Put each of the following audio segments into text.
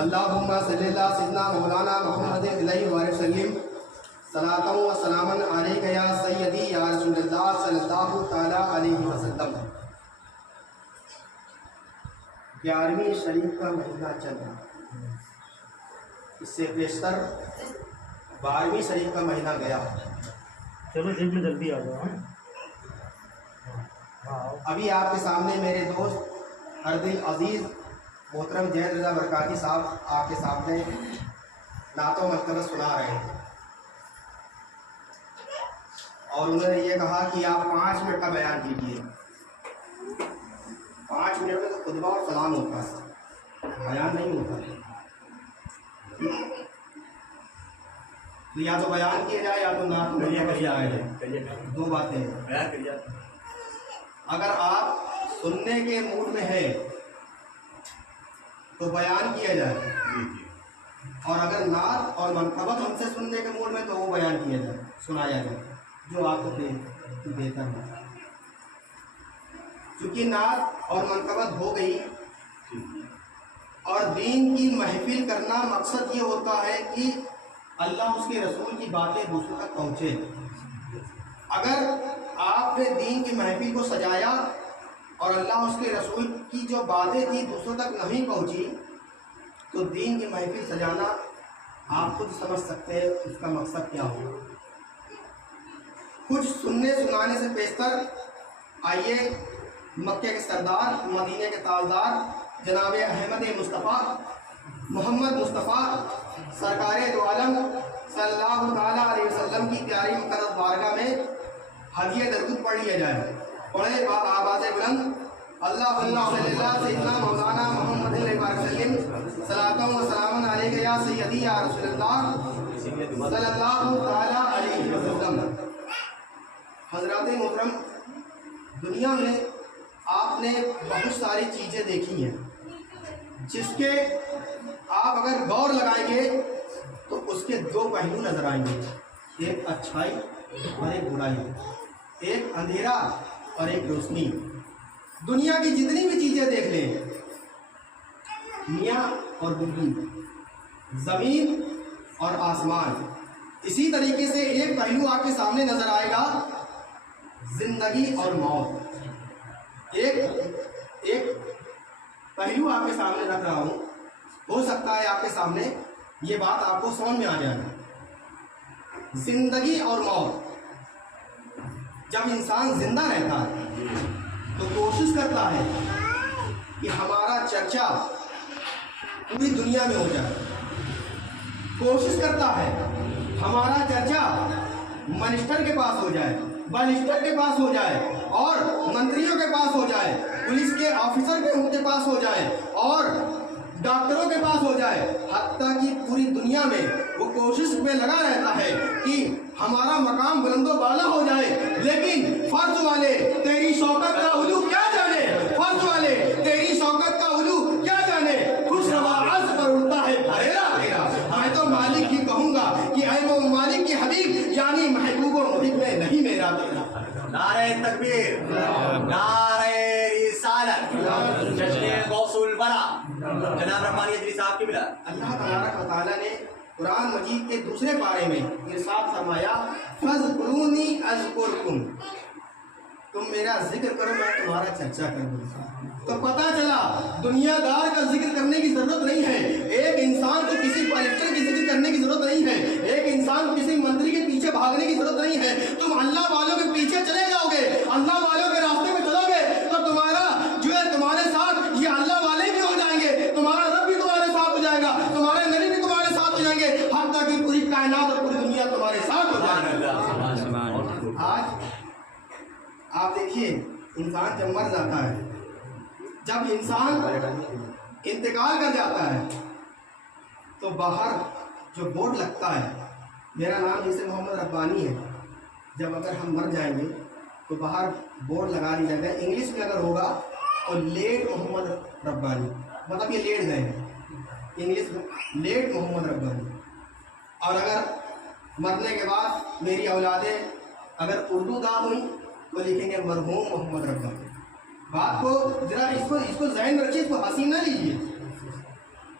اللہم صلی اللہ سیدنا مولانا محمد علیہ وآلہ وسلم صلاۃ و سلام علیک یا سیدی یا رسول اللہ صلی اللہ تعالیٰ علیہ وسلم۔ 11ویں شریف کا مہینہ چل رہا، اس سے بیشتر 12ویں شریف کا مہینہ گیا۔ چلو جلد میں جلدی آ جاؤ۔ ابھی آپ کے سامنے میرے دوست ہر دل عزیز محترم جید رضا برکاتی صاحب آپ کے سامنے نعت و مقتبس سنا رہے ہیں، اور انہوں نے یہ کہا کہ آپ 5 منٹ کا بیان کیجیے۔ 5 منٹ میں تو خطبہ اور سلام ہوتا ہے، بیان نہیں ہوتا۔ تو یا تو بیان کیا جائے یا تو نعت و مقتبس کیا جائے، 2 باتیں ہیں۔ اگر آپ سننے کے موڈ میں ہے تو بیان کیا جائے، اور اگر نعت اور منقبت ہم سے سننے کے موڈ میں تو وہ بیان کیا جائے، سنایا جائے، جو آپ کو بہتر ہے۔ چونکہ نعت اور منقبت ہو گئی، اور دین کی محفل کرنا مقصد یہ ہوتا ہے کہ اللہ اس کے رسول کی باتیں دوسروں تک پہنچے۔ اگر آپ نے دین کی محفل کو سجایا اور اللہ اس کے رسول کی جو باتیں تھیں دوسروں تک نہیں پہنچی، تو دین کی محفل سجانا آپ خود سمجھ سکتے ہیں اس کا مقصد کیا ہوگا۔ کچھ سننے سنانے سے بیشتر آئیے مکے کے سردار، مدینے کے تاجدار جناب احمد مصطفیٰ محمد مصطفیٰ سرکار دو عالم صلی اللہ تعالیٰ علیہ وسلم کی پیاری مقدس بارگاہ میں ہدیہ درود پڑھ لیا جائے۔ پڑھے آواز بلند، اللہم صلی اللہ سیدنا مولانا محمد علیہ وسلم صلاۃ و سلام علیک یا سیدی یا رسول اللہ صلی اللہ تعالیٰ علیہ وسلم۔ حضرات محترم، دنیا میں آپ نے بہت ساری چیزیں دیکھی ہیں جس کے آپ اگر غور لگائیں گے تو اس کے 2 پہلو نظر آئیں گے، ایک اچھائی اور ایک برائی، ایک اندھیرا اور ایک روشنی۔ دنیا کی جتنی بھی چیزیں دیکھ لیں، میاں اور بیوی، زمین اور آسمان، اسی طریقے سے ایک پہلو آپ کے سامنے نظر آئے گا، زندگی اور موت۔ ایک پہلو آپ کے سامنے رکھ رہا ہوں، ہو سکتا ہے آپ کے سامنے یہ بات آپ کو سمجھ میں آ جائے۔ زندگی اور موت، جب انسان زندہ رہتا ہے تو کوشش کرتا ہے کہ ہمارا چرچا پوری دنیا میں ہو جائے، کوشش کرتا ہے ہمارا چرچا منسٹر کے پاس ہو جائے، بالسٹر کے پاس ہو جائے، اور منتریوں کے پاس ہو جائے، پولیس کے آفیسر کے پاس ہو جائے، اور ڈاکٹروں کے پاس ہو جائے، حتیٰ کہ پوری دنیا میں وہ کوشش میں لگا رہتا ہے کہ ہمارا مقام بلند و بالا ہو جائے۔ لیکن فرض والے تیری شوکت کا علو کیا جانے، فرض والے تیری شوکت کا علو کیا جانے، خوش روا عرض پر اڑتا ہے پھریرا پھیرا۔ میں تو مالک کی کہوں گا کہ اے وہ مالک کی حبیب، یعنی محبوب و محب میں نہیں میرا تیرا۔ نعرہ تکبیر، نعرہ رسالت، جشن غوث الورا جناب رحمانی ادری صاحب کی ملا۔ اللہ تبارک و تعالیٰ نے قرآن مجید کے دوسرے پارے میں ارشاد فرمایا، فَاذْكُرُونِي أَذْكُرْكُمْ، تم میرا ذکر کرو میں تمہارا چرچا کروں۔ تو پتہ چلا دنیا دار کا ذکر کرنے کی ضرورت نہیں ہے، ایک انسان کو کسی کلکٹر کی ذکر کرنے کی ضرورت نہیں ہے، ایک انسان کو کسی منتری کے پیچھے بھاگنے کی ضرورت نہیں ہے۔ تم اللہ والوں کے پیچھے چلے جاؤ گے، اللہ والوں کے راستے میں چلو گے تو تمہارا جو ہے تمہارے ساتھ یہ اللہ والے بھی ہو جائیں گے، تمہارا رب بھی تمہارے ساتھ ہو جائے گا، تمہارے نبی بھی تمہارے ساتھ ہو جائیں گے، حتیٰ کہ پوری کائنات اور پوری دنیا تمہارے ساتھ ہو جائے گی۔ آج آپ دیکھیے، انسان جب مر جاتا ہے، جب انسان انتقال کر جاتا ہے تو باہر جو بورڈ لگتا ہے، میرا نام جیسے محمد ربانی ہے، جب اگر ہم مر جائیں گے تو باہر بورڈ لگا دیا جائے گا، انگلش میں اگر ہوگا تو لیٹ محمد ربانی، مطلب یہ لیٹ گئے ہیں، انگلش میں لیٹ محمد ربانی۔ اور اگر مرنے کے بعد میری اولادیں اگر اردو داں ہوئی تو لکھیں گے مرحوم محمد ربانی۔ بات کو ذرا اس کو ذہن میں رکھیے، اس کو ہنسی نہ لیجیے۔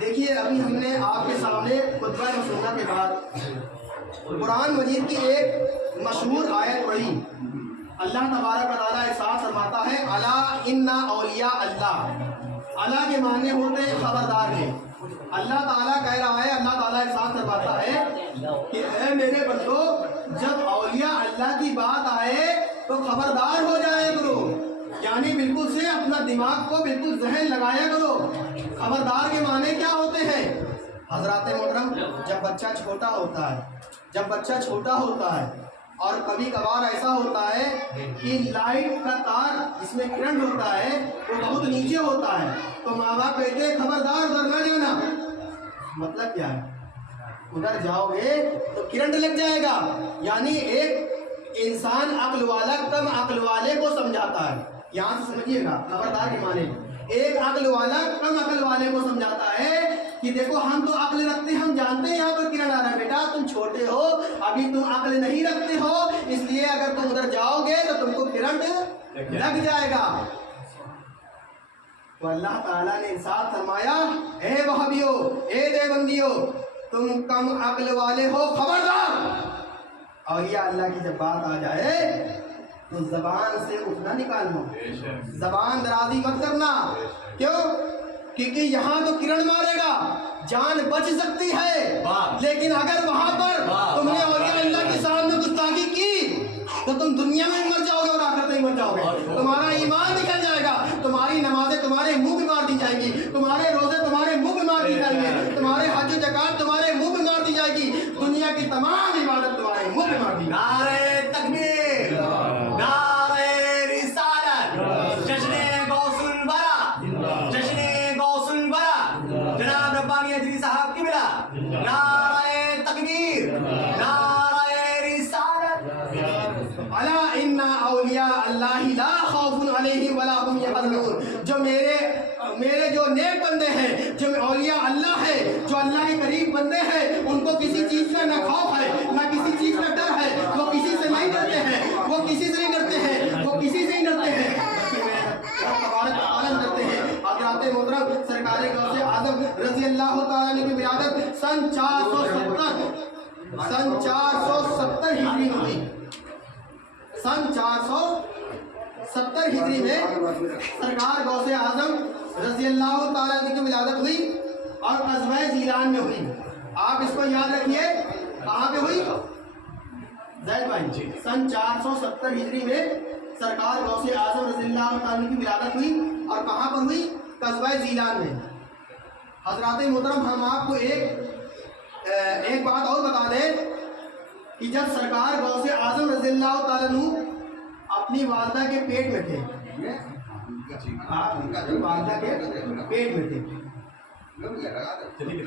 دیکھیے ابھی ہم نے آپ کے سامنے خطبہ رسولہ کے بعد قرآن مجید کی ایک مشہور آیت پڑھی. اللہ تبارک و تعالیٰ ارشاد فرماتا ہے الا ان اولیاء اللہ. اللہ کے معنی ہوتے ہیں خبردار کے. اللہ تعالیٰ کہہ رہا ہے, اللہ تعالیٰ ارشاد فرماتا ہے کہ اے میرے بندو جب اولیاء اللہ کی بات آئے تو خبردار ہو جایا کرو, یعنی بالکل سے اپنا دماغ کو بالکل ذہن لگایا کرو. خبردار کے معنی کیا ہوتے ہیں حضرات محترم؟ جب بچہ چھوٹا ہوتا ہے اور کبھی کبھار ایسا ہوتا ہے کہ لائٹ کا تار جس میں کرنٹ ہوتا ہے وہ بہت نیچے ہوتا ہے, تو ماں باپ کہتے ہیں خبردار ادھر نہ جانا. مطلب کیا ہے؟ ادھر جاؤ گے تو کرنٹ لگ جائے گا. یعنی ایک انسان عقل والا کم عقل والے کو سمجھاتا ہے. یہاں سے سمجھیے گا خبردار کے معنی. ایک عقل والا کم عقل والے کو سمجھاتا ہے کہ دیکھو ہم تو عقل رکھتے ہیں, ہم جانتے ہیں یہاں پر کرنٹ آ رہا ہے, بیٹا تم چھوٹے ہو ابھی تم عقل نہیں رکھتے ہو, اس لیے اگر تم ادھر جاؤ گے تو تم کو کرنٹ لگ جائے گا. تو اللہ تعالیٰ نے ارشاد فرمایا اے وہابیو, اے دیوبندیو, تم کم عقل والے ہو, خبردار. اور یہ اللہ کی جب بات آ جائے تو زبان سے اٹھنا نکالنا, زبان درازی مت کرنا. کیوں؟ کیونکہ یہاں تو کرن مارے گا, جان بچ سکتی ہے, لیکن اگر وہاں پر تم نے اولیاء اللہ کے سامنے گستاخی کی تو تم دنیا میں مر جاؤ گے اور آخرت میں مر جاؤ گے. تمہارا ایمان نکل جائے گا, تمہاری نمازیں تمہارے منہ پہ مار دی جائیں گی, تمہارے روزے تمہارے منہ پہ مار دی جائیں گے, تمہارے حج و زکات تمہارے منہ پہ مار دی جائے گی, دنیا کی تمام عبادت تمہارے منہ پہ مار دی. نعرہ تکبیر, نعرہ رسالت, جشن غوث الورا, جشن غوث الورا جناب ربانی ادری صاحب کی ملا. نعرہ تکبیر, نعرہ رسالت. الا ان اولیاء اللہ لا خوف علیہم ولا هم یحزنون. جو میرے جو نیک بندے ہیں, جو اولیاء اللہ ہے, جو اللہ کے قریب بندے ہیں, ان کو کسی چیز کا نہ خوف ہے نہ کسی چیز کا ڈر ہے. وہ کسی سے نہیں ڈرتے ہیں, وہ کسی سے نہیں ڈرتے ہیں, وہ کسی سے نہیں ڈرتے ہیں, بلکہ تبارک کا پالن کرتے ہیں. حضرات محترم سرکار غوث اعظم رضی اللہ تعالیٰ عنہ کی ولادت سن 470 ہجری میں ہوئی. سن 470 ہجری میں سرکار غوث اعظم رضی اللہ تعالیٰ عنہ کی ولادت ہوئی اور قصبہ زیلان میں ہوئی. آپ اس کو یاد رکھیے, کہاں پہ ہوئی زید بھائی؟ سن 470 ہجری میں سرکار غوث اعظم رضی اللہ تعالیٰ عنہ کی ولادت ہوئی اور کہاں پر ہوئی؟ قصبہ زیلان میں. حضرات محترم ہم آپ کو ایک بات اور بتا دیں کہ جب سرکار غوث اعظم رضی اللہ تعالیٰ عنہ اپنی والدہ کے پیٹ میں تھے, والدہ کے پیٹ میں تھے,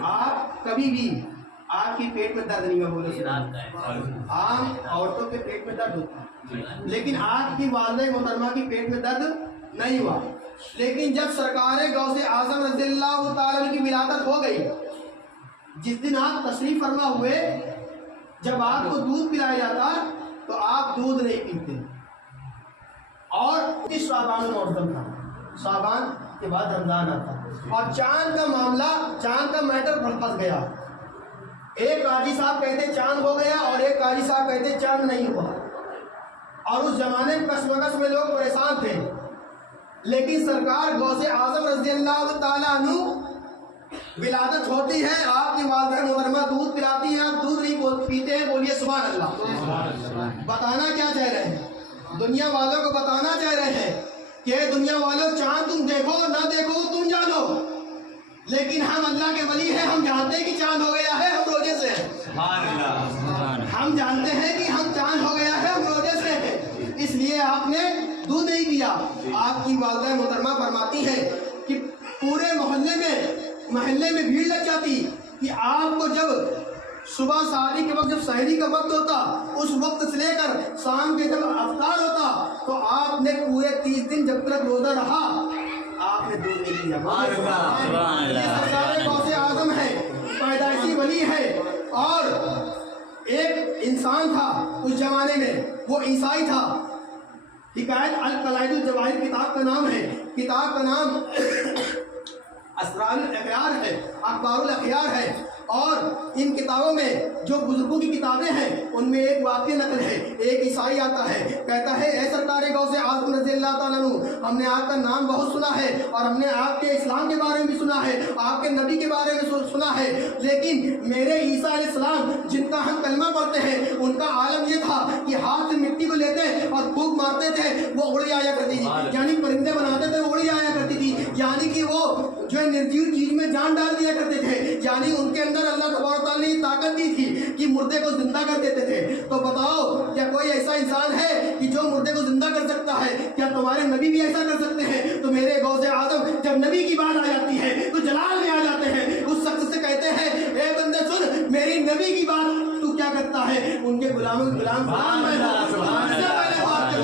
آپ کبھی بھی آپ کی پیٹ میں درد نہیں ہوا بولے. عام عورتوں کے پیٹ میں درد ہوتا ہے, لیکن آپ کی والدہ محترمہ کی پیٹ میں درد نہیں ہوا. لیکن جب سرکار غوث اعظم رضی اللہ تعالیٰ عنہ کی ولادت ہو گئی, جس دن آپ تشریف فرما ہوئے, جب آپ کو دودھ پلایا جاتا تو آپ دودھ نہیں پیتے. اور شعبان معظم تھا, شعبان کے بعد رمضان آتا, اور چاند کا معاملہ, چاند کا میٹر پھنس گیا. ایک قاضی صاحب کہتے چاند ہو گیا اور ایک قاضی صاحب کہتے چاند نہیں ہوا. اور اس زمانے میں کشمکش میں لوگ پریشان تھے. لیکن سرکار غوث اعظم رضی اللہ تعالیٰ عنہ ولادت ہوتی ہے, آپ کی والدہ محترمہ دودھ پلاتی ہیں, آپ دودھ نہیں پیتے ہیں. بولیے سبحان اللہ. بتانا کیا چاہ رہے ہیں؟ دنیا والوں کو بتانا چاہ رہے ہیں کہ دنیا والوں چاند تم دیکھو نہ دیکھو تم جانو, لیکن ہم اللہ کے ولی ہیں, ہم جانتے ہیں کہ چاند ہو گیا ہے, ہم روزے سے ہیں. ہم جانتے ہیں کہ ہم چاند ہو گیا ہے, ہم روزے سے ہیں, اس لیے آپ نے دودھ نہیں دیا. آپ کی والدہ محترمہ فرماتی ہیں کہ پورے محلے میں بھیڑ لگ جاتی کہ آپ کو جب صبح سحری کے وقت, جب سحری کا وقت ہوتا, اس وقت سے لے کر شام کے جب افطار ہوتا, تو آپ نے پورے 30 دن جب تک روزہ رہا آپ نے دودھ نہیں دیا. یہ سرکار غوث اعظم ہے, پیدائشی ولی ہے. اور ایک انسان تھا اس زمانے میں, وہ عیسائی تھا. حکایت القلائد الجواہر کتاب کا نام ہے. کتاب کا نام اسرار الاخیار ہے، اخبار الاخیار ہے، اور ان کتابوں میں جو بزرگوں کی کتابیں ہیں ان میں ایک واقعہ نقل ہے۔ ایک عیسائی آتا ہے، کہتا ہے اے سرکار غوث اعظم رضی اللہ تعالیٰ عنہ، ہم نے آپ کا نام بہت سنا ہے اور ہم نے آپ کے اسلام کے بارے میں بھی سنا ہے، آپ کے نبی کے بارے میں سنا ہے، لیکن میرے عیسیٰ علیہ السلام جن کا ہم کلمہ پڑھتے ہیں ان کا عالم یہ تھا کہ ہاتھ سے مٹی کو لیتے اور پھونک مارتے تھے، وہ اڑ آیا کرتی تھی، یعنی پرندے بناتے تھے وہ اڑ آیا کرتی تھی، یعنی کہ وہ جو ہے نرجیو چیز میں جان ڈال دیا کرتے تھے، یعنی ان کے اندر اللہ تبارک تعالیٰ نے یہ طاقت دی تھی کہ مردے کو زندہ کر دیتے تھے۔ تو بتاؤ کیا کوئی ایسا انسان ہے کہ جو مردے کو زندہ کر سکتا ہے؟ کیا تمہارے نبی بھی ایسا کر سکتے ہیں؟ تو میرے غوث اعظم جب نبی کی بات آ جاتی ہے تو جلال میں آ جاتے ہیں، اس شخص سے کہتے ہیں اے بندے سن، میری نبی کی بات تو کیا کرتا ہے؟ ان کے غلام